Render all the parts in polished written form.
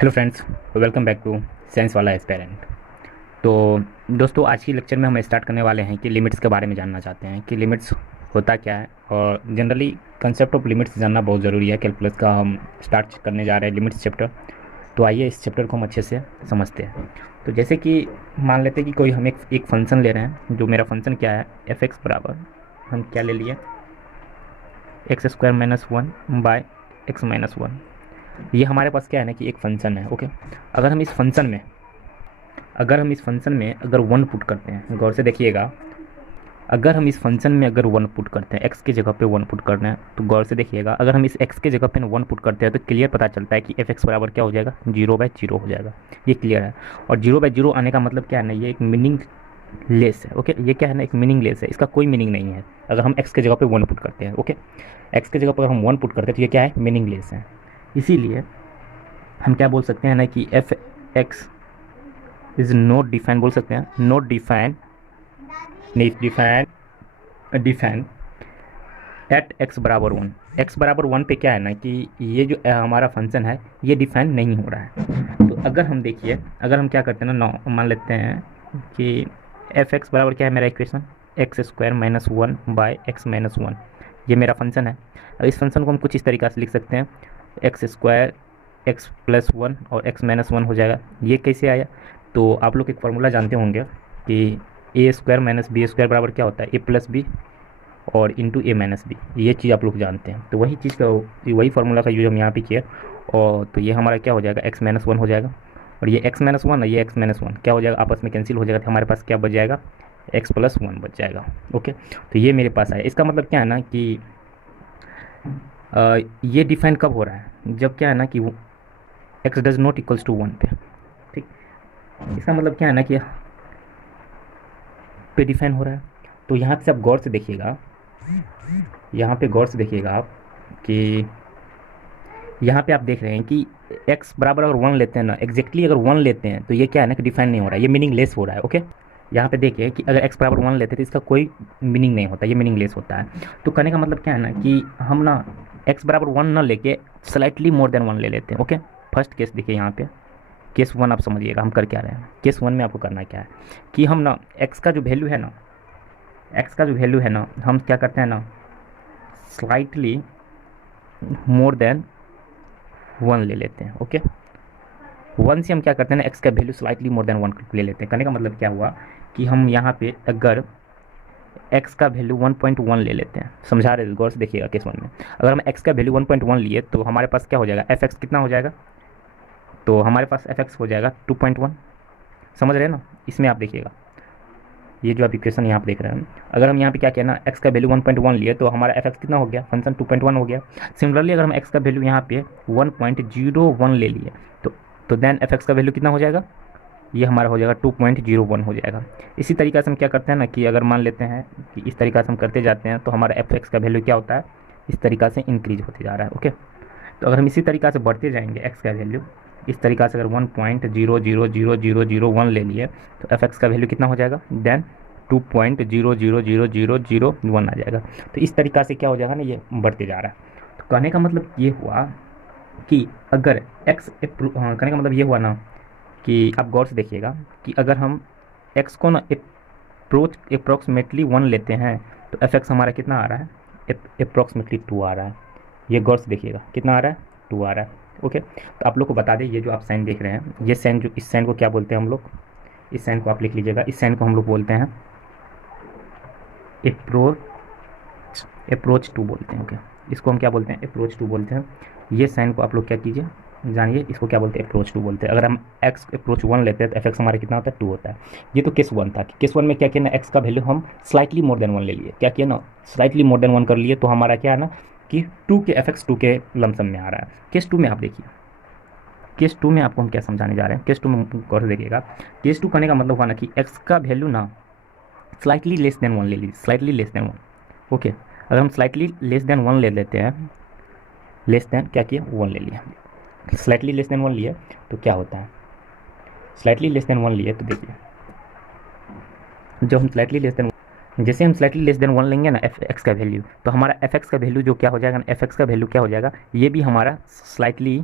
Hello friends, welcome back to science वाला aspirant. तो दोस्तों, आज की लेक्चर में हम स्टार्ट करने वाले हैं कि लिमिट्स के बारे में जानना चाहते हैं कि लिमिट्स होता क्या है। और जनरली कंसेप्ट ऑफ लिमिट्स जानना बहुत ज़रूरी है। कैलकुलस का हम स्टार्ट करने जा रहे हैं लिमिट्स चैप्टर। तो आइए इस चैप्टर को हम अच्छे से समझते हैं। तो जैसे कि मान लेते हैं कि कोई हम एक फंक्शन ले रहे हैं। जो मेरा फंक्शन क्या है, एफ एक्स बराबर हम क्या ले लिए, x square minus one by x minus one. ये हमारे पास क्या है ना कि एक फंक्शन है। ओके, अगर हम इस फंक्शन में अगर वन पुट करते हैं, गौर से देखिएगा, अगर हम इस फंक्शन में अगर वन पुट करते हैं, एक्स की जगह पे वन पुट करना है, तो गौर से देखिएगा, अगर हम इस एक्स की जगह पे वन पुट करते हैं तो क्लियर पता चलता है कि एफ एक्स बराबर क्या हो जाएगा, 0/0 हो जाएगा। ये क्लियर है। और 0/0 आने का मतलब क्या है ना, ये एक मीनिंग लेस है। ओके, ये क्या है ना, एक मीनिंग लेस है, इसका कोई मीनिंग नहीं है अगर हम एक्स की जगह पे वन पुट करते हैं। ओके, एक्स की जगह पर अगर हम वन पुट करते हैं तो ये क्या है, मीनिंग लेस है। इसीलिए हम क्या बोल सकते हैं ना कि F x is not define, बोल सकते हैं नॉट डिफाइन, नहीं डिफाइन, डिफाइन एट एक्स बराबर वन। एक्स बराबर वन पे क्या है ना कि ये जो हमारा फंक्शन है ये डिफाइन नहीं हो रहा है। तो अगर हम देखिए, अगर हम क्या करते हैं ना, मान लेते हैं कि एफ एक्स बराबर क्या है मेरा equation, x square minus one by x minus one. ये मेरा फंक्शन है। अब इस फंक्शन को हम कुछ इस तरीक़ा से लिख सकते हैं, x square x plus one और एक्स माइनस वन हो जाएगा। ये कैसे आया, तो आप लोग एक फार्मूला जानते होंगे कि ए स्क्वायर माइनस बी स्क्वायर बराबर क्या होता है, ए प्लस बी और इंटू ए माइनस बी। ये चीज़ आप लोग जानते हैं। तो वही चीज़ का, वही फार्मूला का यूज हम यहाँ पे किया। और तो ये हमारा क्या हो जाएगा, एक्स माइनस वन हो जाएगा। और ये एक्स माइनस वन और ये एक्स माइनस वन क्या हो जाएगा, आपस में कैंसिल हो जाएगा। तो हमारे पास क्या बच जाएगा, एक्स प्लस वन बच जाएगा। ओके, तो ये मेरे पास आया। इसका मतलब क्या है ना कि ये डिफाइन कब हो रहा है, जब क्या है ना कि x does not equals to one पे। ठीक, इसका मतलब क्या है ना कि पे डिफाइन हो रहा है। तो यहाँ से आप गौर से देखिएगा, यहाँ पे गौर से देखिएगा आप कि यहाँ पे आप देख रहे हैं कि x बराबर अगर वन लेते हैं ना, एग्जैक्टली अगर वन लेते हैं तो ये क्या है ना कि डिफाइन नहीं हो रहा है, ये मीनिंग लेस हो रहा है। ओके, यहाँ पे देखिए कि अगर x बराबर वन लेते हैं तो इसका कोई मीनिंग नहीं होता, ये मीनिंग लेस होता है। तो कहने का मतलब क्या है ना कि हम ना x बराबर वन ना लेके स्लाइटली मोर देन वन ले लेते हैं। ओके, फर्स्ट केस देखिए, यहाँ पे केस वन आप समझिएगा हम कर क्या रहे हैं। केस वन में आपको करना क्या है कि हम ना x का जो वैल्यू है ना, x का जो वैल्यू है ना, हम क्या करते हैं ना, स्लाइटली मोर देन वन ले लेते हैं। ओके, वन से हम क्या करते हैं ना, एक्स का value slightly more than one ले लेते हैं। कहने का मतलब क्या हुआ कि हम यहाँ पे अगर एक्स का वैल्यू 1.1 ले लेते हैं, समझा रहे, गौर से देखिएगा केस वन में। अगर हम एक्स का वैल्यू 1.1 लिए तो हमारे पास क्या हो जाएगा, एफ एक्स कितना हो जाएगा, तो हमारे पास एफ एक्स हो जाएगा 2.1। समझ रहे हैं ना, इसमें आप देखिएगा, ये जो आप इक्वेशन यहाँ पे देख रहे हैं, अगर हम यहाँ पे क्या किया ना, एक्स का वैल्यू 1.1 लिए तो हमारा एफ एक्स कितना हो गया, फंक्शन 2.1 हो गया। सिमिलरली अगर हम एक्स का वैल्यू यहाँ पे 1.01 ले लिए तो देन एफ एक्स का वैल्यू कितना हो जाएगा, ये हमारा हो जाएगा 2.01 हो जाएगा। इसी तरीक़े से हम क्या करते हैं ना कि अगर मान लेते हैं कि इस तरीक़ा से हम करते जाते हैं तो हमारा एफ एक्स का वैल्यू क्या होता है, इस तरीक़ा से इंक्रीज होते जा रहा है। ओके, तो अगर हम इसी तरीक़ा से बढ़ते जाएंगे एक्स का वैल्यू, इस तरीक़ा से अगर 1.000001 ले लिए तो एफ एक्स का वैल्यू कितना हो जाएगा, देन 2.000001 आ जाएगा। तो इस तरीक़ा से क्या हो जाएगा ना, ये बढ़ते जा रहा है। तो कहने का मतलब ये हुआ कि अगर एक्स, कहने का मतलब ये हुआ ना कि आप गौर से देखिएगा कि अगर हम एक्स को ना अप्रोक्सीमेटली वन लेते हैं तो एफ एक्स हमारा कितना आ रहा है, अप्रोक्सीमेटली 2 आ रहा है। ये गौर से देखिएगा कितना आ रहा है, 2 आ रहा है। ओके, तो आप लोग को बता दें, ये जो आप साइन देख रहे हैं, ये साइन, जो इस साइन को क्या बोलते हैं हम लोग, इस साइन को आप लिख लीजिएगा, इस साइन को हम लोग बोलते हैं अप्रोच टू बोलते हैं। ओके, इसको हम क्या बोलते हैं, अप्रोच टू बोलते हैं। ये साइन को आप लोग क्या कीजिए, जानिए, इसको क्या बोलते हैं, अप्रोच टू बोलते हैं। अगर हम एक्स अप्रोच वन लेते हैं तो एफ एक्स हमारा कितना होता है, 2 होता है। ये तो केस वन था। केस वन में क्या किया ना, एक्स का वैल्यू हम स्लाइटली मोर देन वन ले लिए, क्या किया ना, स्लाइटली मोर देन वन कर लिए, तो हमारा क्या है ना कि 2 के एफ एक्स 2 के लमसम में आ रहा है। केस टू में आप देखिए, केस टू में आपको हम क्या समझाने जा रहे हैं, केस टू में गौर से देखिएगा। केस टू करने का मतलब हुआ ना कि एक्स का वैल्यू ना स्लाइटली लेस देन वन ले लीजिए, slightly less than one. Okay, अगर हम स्लाइटली लेस देन वन ले लेते हैं, लेस देन क्या किया, वन ले लिया, स्लाइटली लेस देन वन लिए तो क्या होता है, स्लाइटली लेस देन वन लिए तो देखिए, जब हम स्लाइटली लेस देन, जैसे हम स्लाइटली लेस देन वन लेंगे ना एफ एक्स का वैल्यू, तो हमारा एफ एक्स का वैल्यू जो क्या हो जाएगा ना, एफ एक्स का वैल्यू क्या हो जाएगा, ये भी हमारा स्लाइटली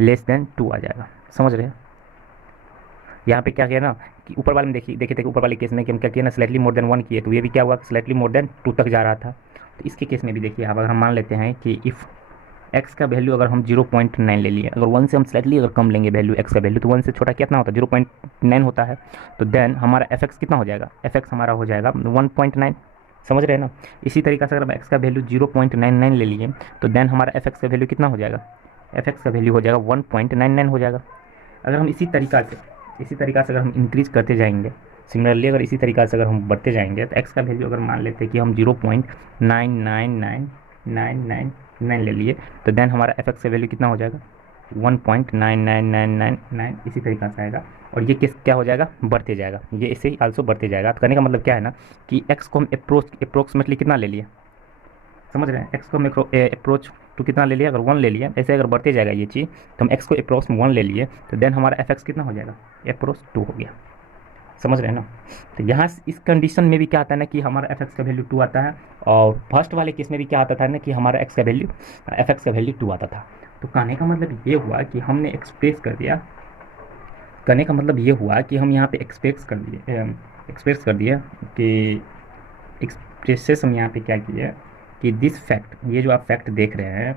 लेस देन 2 आ जाएगा। समझ रहे हैं? यहाँ पे क्या किया ना कि ऊपर वाले में देखिए देखिए देखिए ऊपर वाले केस में कि हम क्या किया ना, स्लाइटली मोर देन 1 किए, तो ये भी क्या हुआ, स्लाइटली मोर देन 2 तक जा रहा था। तो इसके केस में भी देखिए आप, अगर हम मान लेते हैं कि इफ़ एक्स का वैल्यू अगर हम 0.9 ले लिए, अगर 1 से हम स्लाइटली अगर कम लेंगे वैल्यू एक्स का वैल्यू, तो 1 से छोटा कितना होता है, 0.9 होता है। तो देन हमारा एफ एक्स कितना हो जाएगा, एफ एक्स हमारा हो जाएगा 1.9। समझ रहे हैं ना? इसी तरीके से अगर हम एक्स का वैल्यू 0.99 ले लिए, तो देन हमारा एफ एक्स का वैल्यू कितना हो जाएगा, एफ एक्स का वैल्यू हो जाएगा 1.99 हो जाएगा। अगर हम इसी तरीका से अगर हम इंक्रीज करते जाएंगे, सिमिलरली अगर इसी तरीका से अगर हम बढ़ते जाएंगे, तो एक्स का वैल्यू अगर मान लेते हैं कि हम 0.999999 ले लिए, तो देन हमारा एफ एक्स का वैल्यू कितना हो जाएगा, 1.999999, इसी तरीका से आएगा। और ये किस क्या हो जाएगा, बढ़ते जाएगा, ये इससे ही आल्सो बढ़ते जाएगा। तो कहने का मतलब क्या है ना कि एक्स को हम अप्रोक्सीमेटली कितना ले लिए, समझ रहे हैं, एक्स को हम अप्रोच टू कितना ले लिया, अगर 1 ले लिया, ऐसे अगर बढ़ते जाएगा ये चीज़, तो हम एक्स को अप्रोक्स 1 ले लिए, तो देन हमारा एफ एक्स कितना हो जाएगा, अप्रोक्स 2 हो गया। समझ रहे हैं ना? तो यहाँ इस कंडीशन में भी क्या आता है ना कि हमारा एफ एक्स का वैल्यू 2 आता है, और फर्स्ट वाले केस में भी क्या आता था ना कि हमारा एक्स का वैल्यू एफ एक्स का वैल्यू 2 आता था। तो कहने का मतलब ये हुआ कि हमने एक्सप्रेस कर दिया, कहने का मतलब ये हुआ कि हम यहाँ पे एक्सप्रेस कर दिया कि एक्सप्रेसेस हम यहाँ पे क्या किया कि दिस फैक्ट, ये जो आप फैक्ट देख रहे हैं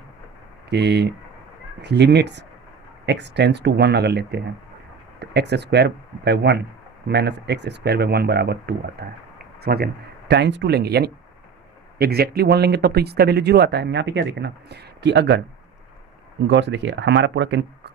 कि लिमिट्स एक्स टेंस टू 1 अगर लेते हैं, तो x square by 1 minus x square by 1 बराबर 2 आता है। समझ गए ना? टाइम्स 2 लेंगे यानी एग्जैक्टली 1 लेंगे तब तो इसका वैल्यू 0 आता है। यहाँ पे क्या देखें ना कि अगर गौर से देखिए हमारा पूरा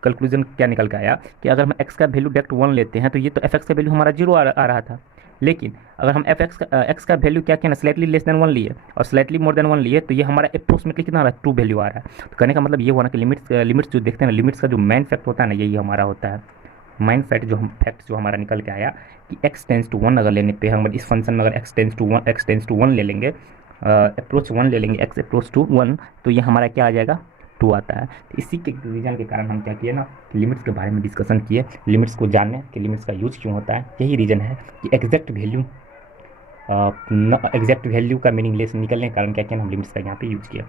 कंक्लूजन क्या निकल के आया कि अगर हम एक्स का वैल्यू डायरेक्ट 1 लेते हैं, तो ये तो एफ एक्स का वैल्यू हमारा 0 आ रहा था। लेकिन अगर हम एफ एक्स का वैल्यू क्या किया ना, स्लाइटली लेस देन 1 लिए और स्लाइटली मोर देन 1 लिए, तो ये हमारा अप्रोक्सीमेटली कितना आ रहा है, 2 वैल्यू आ रहा है। तो कहने का मतलब ये हुआ ना कि लिमिट्स जो देखते हैं ना, लिमिट्स का जो मेन फैक्ट होता है ना, यही हमारा होता है मेन फैक्ट जो हमारा निकल के आया कि एक्स टेंस टू 1 अगर लेने पे हम इस फंक्शन में अगर एक्स टेंस टू 1 ले लेंगे, अप्रोच 1 ले लेंगे, एक्स अप्रोच टू 1, तो ये हमारा क्या आ जाएगा, 2 आता है। तो इसी के रीजन के कारण हम क्या किए ना कि लिमिट्स के बारे में डिस्कशन किए, लिमिट्स को जानने कि लिमिट्स का यूज क्यों होता है। यही रीज़न है कि एग्जैक्ट वैल्यू का मीनिंगलेस निकलने के कारण क्या किया, हम लिमिट्स का यहाँ पे यूज किया।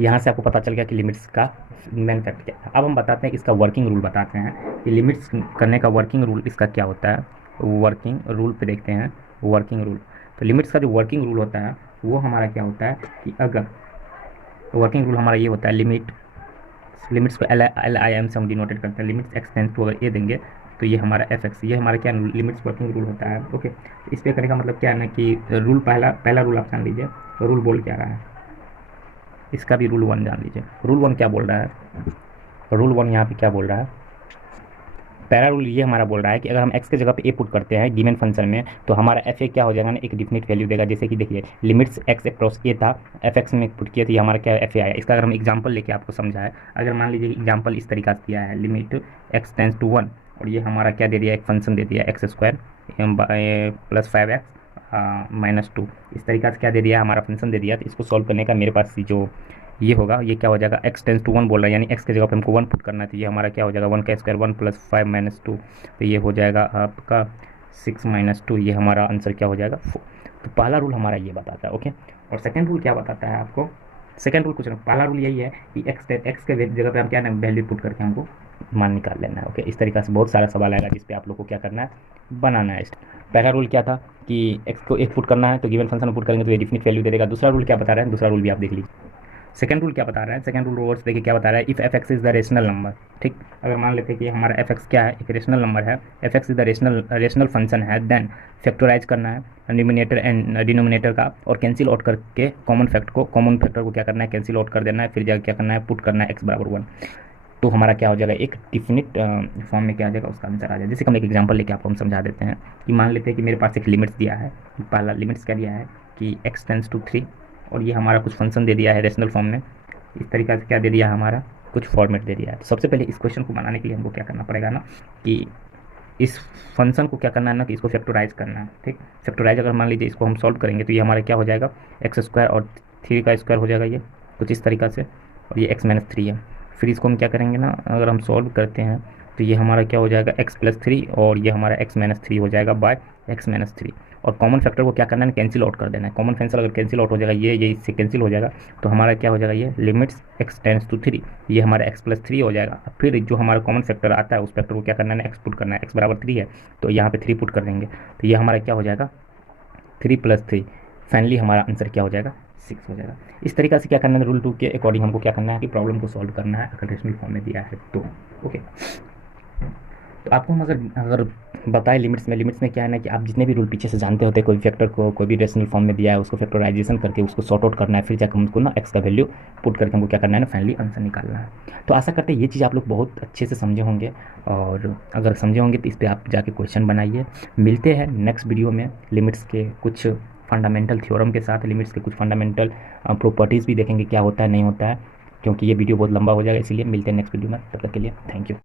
यहाँ से आपको पता चल गया कि लिमिट्स का मेन फैक्ट क्या है। अब हम बताते हैं इसका वर्किंग रूल बताते हैं कि लिमिट्स करने का वर्किंग रूल इसका क्या होता है। वर्किंग रूल पे देखते हैं वर्किंग रूल। तो लिमिट्स का जो वर्किंग रूल होता है वो हमारा क्या होता है कि अगर वर्किंग रूल हमारा ये होता है, लिमिट्स को एल आई एम से हम डिनोटेड करते हैं। लिमिट्स एक्स टेंस टू अगर ए देंगे तो ये हमारा एफ एक्स, ये हमारा क्या लिमिट्स वर्किंग रूल होता है। ओके, इस पे करने का मतलब क्या है ना कि रूल पहला रूल आप जान लीजिए। रूल बोल क्या रहा है, इसका भी रूल 1 जान लीजिए। रूल 1 क्या बोल रहा है, रूल 1 यहाँ पे क्या बोल रहा है, पहला रूल ये हमारा बोल रहा है कि अगर हम x के जगह पे a पुट करते हैं गिवन फंक्शन में, तो हमारा एफ ए क्या हो जाएगा ना, एक डिफिनिट वैल्यू देगा। जैसे कि देखिए लिमिट्स x अक्रॉस a था, एफ एक्स में पुट किया तो ये हमारा क्या एफ ए आया। इसका अगर हम एग्जांपल लेके आपको समझाए, अगर मान लीजिए एग्जांपल इस तरीका से दिया है, लिमिट x टेंस टू 1 और ये हमारा क्या दे दिया, एक फंक्शन दे दिया x square plus 5x minus 2, इस तरीका से क्या दे दिया, हमारा फंक्शन दे दिया। तो इसको सॉल्व करने का मेरे पास जो ये होगा, ये क्या हो जाएगा, x टेंस टू 1 बोल रहा है, यानी x के जगह पे हमको 1 पुट करना है, तो ये हमारा क्या हो जाएगा 1 का स्क्वायर 1 प्लस 5 माइनस 2, तो ये हो जाएगा आपका 6 माइनस 2, ये हमारा आंसर क्या हो जाएगा 4। तो पहला रूल हमारा ये बताता है। ओके, और सेकंड रूल क्या बताता है आपको, सेकंड रूल कुछ नहीं, पहला रूल यही है कि एक्स के जगह पे हम क्या ना वैल्यू पुट करके हमको मान निकाल लेना है। ओके, इस तरीका से बहुत सारा सवाल आएगा जिस पे आप लोग को क्या करना है, बनाना है। पहला रूल क्या था कि एक्स को एक पुट करना है, तो गिवन फंक्शन में पुट करेंगे तो ये डिफिनिट वैल्यू दे देगा। दूसरा रूल क्या बता रहा है, दूसरा रूल भी आप देख लीजिए। सेकंड रूल क्या बता रहा है, सेकंड रूल वर्ड्स देखिए क्या बता रहा है, if F x is the rational number. ठीक, अगर मान लेते हैं कि हमारा एफ एक्स क्या है, एक रेशनल नंबर है, F x is the rational function है, देन फैक्टराइज करना है न्यूमिनेटर एंड डिनोमिनेटर का, और कैंसिल आउट करके कॉमन फैक्टर को क्या करना है, कैंसिल आउट कर देना है, फिर जाकर क्या करना है, पुट करना है एक्स बराबर 1, तो हमारा क्या हो जाएगा, एक डिफिनिट फॉर्म में क्या आ जाएगा, उसका आंसर आ जाएगा। जैसे कि हम एक एग्जांपल लेके आपको हम समझा देते हैं कि मान लेते हैं कि मेरे पास एक लिमिट्स दिया है, पहला लिमिट्स क्या दिया है कि एक्स टेंस टू 3, और ये हमारा कुछ फंक्शन दे दिया है रेशनल फॉर्म में, इस तरीका से क्या दे दिया है, हमारा कुछ फॉर्मेट दे दिया है। तो सबसे पहले इस क्वेश्चन को बनाने के लिए हमको क्या करना पड़ेगा ना कि इस फंक्शन को क्या करना है ना कि इसको फैक्टराइज करना है। ठीक, फैक्टराइज अगर मान लीजिए इसको हम सॉल्व करेंगे तो ये हमारा क्या हो जाएगा, एक्स स्क्वायर और 3 का स्क्वायर हो जाएगा, ये कुछ इस तरीका से, और ये एक्स माइनस 3 है। फिर इसको हम क्या करेंगे ना, अगर हम सॉल्व करते हैं तो तो ये हमारा क्या हो जाएगा एक्स प्लस थ्री, और ये हमारा एक्स माइनस थ्री हो जाएगा बाय एक्स माइनस थ्री। और कॉमन फैक्टर को क्या करना है, कैंसिल आउट कर देना है। कॉमन फैक्टर अगर कैंसिल आउट हो जाएगा, ये इससे कैंसिल हो जाएगा, तो हमारा क्या हो जाएगा, ये limits x tends to three, ये हमारा एक्स प्लस थ्री हो जाएगा। फिर जो हमारा कॉमन फैक्टर आता है उस फैक्टर को क्या करना है, एक्स पुट करना है। एक्स बराबर थ्री है तो यहाँ पे थ्री पुट कर देंगे, तो ये हमारा क्या हो जाएगा, थ्री प्लस थ्री। फाइनली हमारा आंसर क्या हो जाएगा, सिक्स हो जाएगा। इस तरीक़ा से क्या करना है, रूल टू के अकॉर्डिंग हमको क्या करना है कि प्रॉब्लम को सॉल्व करना है अगर रेशनल फॉर्म में दिया है तो। ओके, तो आपको हम अगर अगर बताएं लिमिट्स में क्या है ना कि आप जितने भी रूल पीछे से जानते होते हैं, कोई फैक्टर को कोई भी रेशनल फॉर्म में दिया है उसको फैक्टराइजेशन करके उसको सॉर्ट आउट करना है, फिर जाकर हमको ना एक्स का वैल्यू पुट करके हमको क्या करना है ना फाइनली आंसर निकालना है। तो आशा करते हैं ये चीज़ आप लोग बहुत अच्छे से समझे होंगे, और अगर समझे होंगे तो इस पर आप जाके क्वेश्चन बनाइए। मिलते हैं नेक्स्ट वीडियो में लिमिट्स के कुछ फंडामेंटल थ्योरम के साथ, लिमिट्स के कुछ फंडामेंटल प्रॉपर्टीज़ भी देखेंगे क्या होता है नहीं होता है, क्योंकि ये वीडियो बहुत लंबा हो जाएगा, इसीलिए मिलते हैं नेक्स्ट वीडियो में। तब तक के लिए थैंक यू।